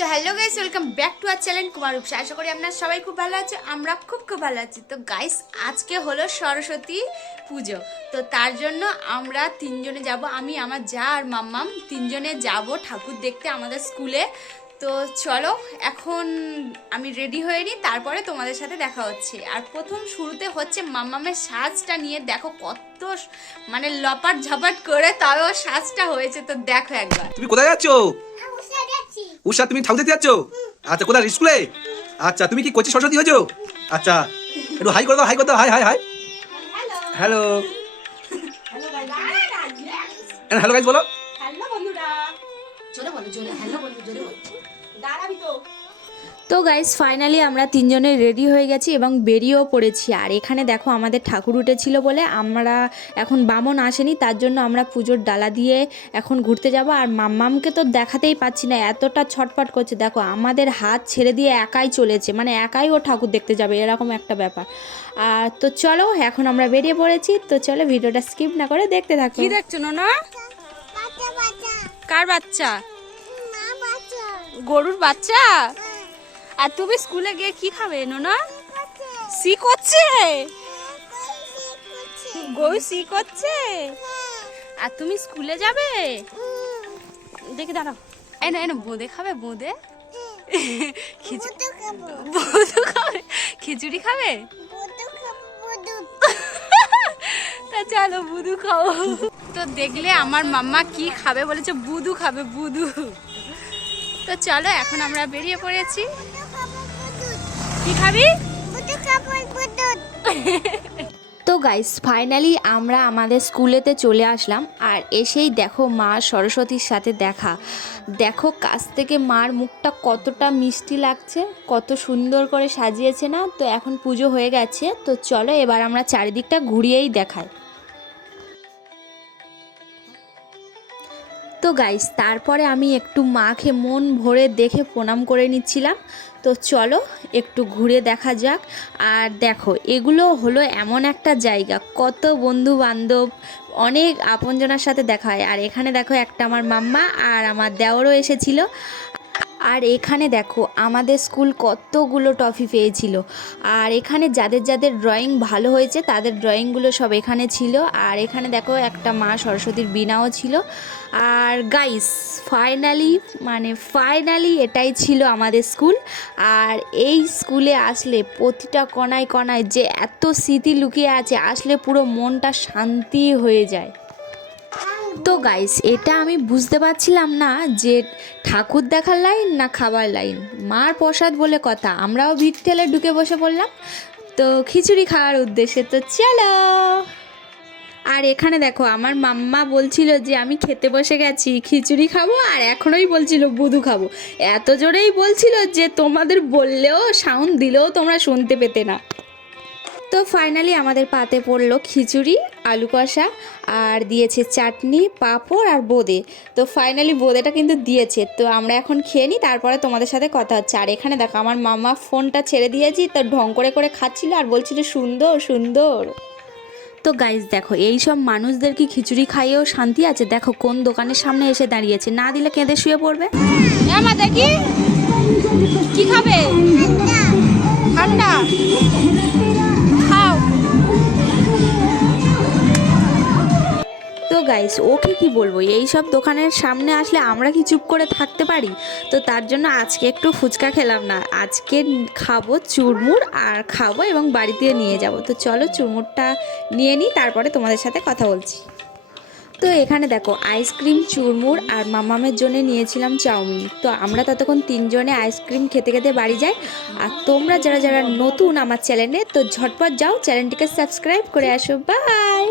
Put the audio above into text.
So hello guys, welcome back to our channel Kumar Rupsa. আশা করি আপনারা সবাই খুব ভালো আছে, আমরা খুব ভালো আছি। তো গাইস, আজকে হলো সরস্বতী পুজো। তো তার জন্য আমরা তিনজনে যাব, আমি, আমার যা আর মাম্মাম, তিনজনে যাব ঠাকুর দেখতে আমাদের স্কুলে। তো চলো, এখন আমি রেডি হয়ে নিই, তারপরে তোমাদের সাথে দেখা হচ্ছে। আর প্রথম শুরুতে হচ্ছে মাম্মামের সাজটা নিয়ে দেখো, কত মানে লপাট ঝপাট করে তাও সাজটা হয়েছে। তো দেখো একবার। তুমি কোথায় যাচ্ছো? উষা, তুমি ঠাকুর দেখতে যাচ্ছো? আচ্ছা, কোথায়? স্কুলে? আচ্ছা, তুমি কি কোচি সরস্বতী হয়েছো? আচ্ছা, একটু হাই করে দাও, হাই করে দাও, high high high. Hello hello guys, বলো। হ্যালো বন্ধুরা, জোরে বলো, জোরে হ্যালো বন্ধু, জোরে বলো। দাঁড়াবি তো। তো গাইস, ফাইনালি আমরা তিনজনে রেডি হয়ে গেছি এবং বেরিয়েও পড়েছি। আর এখানে দেখো, আমাদের ঠাকুর উঠেছিল বলে আমরা এখন বামন আসেনি, তার জন্য আমরা পুজোর ডালা দিয়ে এখন ঘুরতে যাব। আর মাম্মামকে তো দেখাতেই পাচ্ছি না, এতটা ছটফট করছে। দেখো, আমাদের হাত ছেড়ে দিয়ে একাই চলেছে, মানে একাই ও ঠাকুর দেখতে যাবে, এরকম একটা ব্যাপার। আর তো চলো, এখন আমরা বেরিয়ে পড়েছি। তো চলো, ভিডিওটা স্কিপ না করে দেখতে থাকো। কি দেখছো না? কার বাচ্চা? গরুর বাচ্চা। আর তুমি স্কুলে গিয়ে কি খাবে নোনা? সি করছে, গরু সি করছে। আর তুমি স্কুলে যাবে? দেখে দাঁড়াও, এই না এই না, বোঁদে খাবে? বোঁদে খিচুড়ি খাবে? তা চলো, বুদু খাও। তো দেখলে আমার মাম্মা কি খাবে বলেছে, বুদু খাবে, বুদু। তো চলো, এখন আমরা বেরিয়ে পড়েছি। কি খাবি? তো গাইস, ফাইনালি আমরা আমাদের স্কুলেতে চলে আসলাম। আর এসেই দেখো, মা সরস্বতীর সাথে দেখা। দেখো কাছ থেকে মার মুখটা কতটা মিষ্টি লাগছে, কত সুন্দর করে সাজিয়েছে না? তো এখন পুজো হয়ে গেছে, তো চলো এবার আমরা চারিদিকটা ঘুরিয়েই দেখাই। তো গাইস, তারপরে আমি একটু মাকে মন ভরে দেখে প্রণাম করে নিচ্ছিলাম। তো চলো একটু ঘুরে দেখা যাক। আর দেখো, এগুলো হলো এমন একটা জায়গা, কত বন্ধু বান্ধব, অনেক আপনজনের সাথে দেখা হয়। আর এখানে দেখো, একটা আমার মাম্মা আর আমার দেওরও এসেছিল। আর এখানে দেখো, আমাদের স্কুল কতগুলো ট্রফি পেয়েছিল। আর এখানে যাদের যাদের ড্রয়িং ভালো হয়েছে তাদের ড্রয়িংগুলো সব এখানে ছিল। আর এখানে দেখো, একটা মা সরস্বতীর বীণাও ছিল। আর গাইস, ফাইনালি এটাই ছিল আমাদের স্কুল। আর এই স্কুলে আসলে প্রতিটা কণায় কণায় যে এত স্মৃতি লুকিয়ে আছে, আসলে পুরো মনটা শান্তি হয়ে যায়। তো গাইস, এটা আমি বুঝতে পারছিলাম না যে ঠাকুর দেখার লাইন না খাবার লাইন। মার প্রসাদ বলে কথা, আমরাও ভিড় ঠেলে ঢুকে বসে পড়লাম তো খিচুড়ি খাওয়ার উদ্দেশ্যে। তো চলো। আর এখানে দেখো, আমার মাম্মা বলছিল যে আমি খেতে বসে গেছি, খিচুড়ি খাবো। আর এখনোই বলছিল বুদু খাবো। এত জোরেই বলছিল যে তোমাদের বললেও, সাউন্ড দিলেও তোমরা শুনতে পেতে না। তো ফাইনালি আমাদের পাতে পড়লো খিচুড়ি, আলু কষা, আর দিয়েছে চাটনি, পাঁপড় আর বোঁদে। তো ফাইনালি বোঁদেটা কিন্তু দিয়েছে। তো আমরা এখন খেয়ে নিই, তারপরে তোমাদের সাথে কথা হচ্ছে। আর এখানে দেখো, আমার মামা ফোনটা ছেড়ে দিয়েছি, তো ঢং করে করে খাচ্ছিল আর বলছিল সুন্দর সুন্দর। তো গাইজ দেখো, এই সব মানুষদের কি খিচুড়ি খাইয়েও শান্তি আছে? দেখো কোন দোকানের সামনে এসে দাঁড়িয়েছে, না দিলে কেঁদে শুয়ে পড়বে। মা দেখি কি খাবে? ঠান্ডা খাও। তো গাইস, ওকে কি বলবো, এই সব দোকানের সামনে আসলে আমরা কি চুপ করে থাকতে পারি? তো তার জন্য আজকে একটু ফুচকা খেলাম না, আজকে খাবো চুরমুর, আর খাবো এবং বাড়িতে নিয়ে যাব। তো চলো চুরমুরটা নিয়ে নিই, তারপরে তোমাদের সাথে কথা বলছি। তো এখানে দেখো, আইসক্রিম, চুরমুর আর মামামের জন্য নিয়েছিলাম চাউমিন। তো আমরা ততক্ষণ তিনজনে আইসক্রিম খেতে খেতে বাড়ি যাই। আর তোমরা যারা যারা নতুন আমার চ্যানেলে, তো ঝটপট যাও চ্যানেলটিকে সাবস্ক্রাইব করে আসো। বাই।